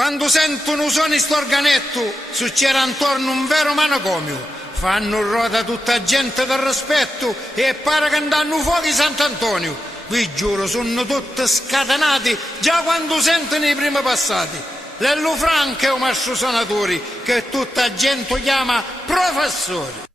Quando sentono suoni st'organetto, succede intorno un vero manicomio. Fanno ruota tutta gente del rispetto e pare che andranno fuochi Sant'Antonio. Vi giuro, sono tutti scatenati già quando sentono i primi passati. Lello Franco è un maestro suonatore che tutta gente chiama professore.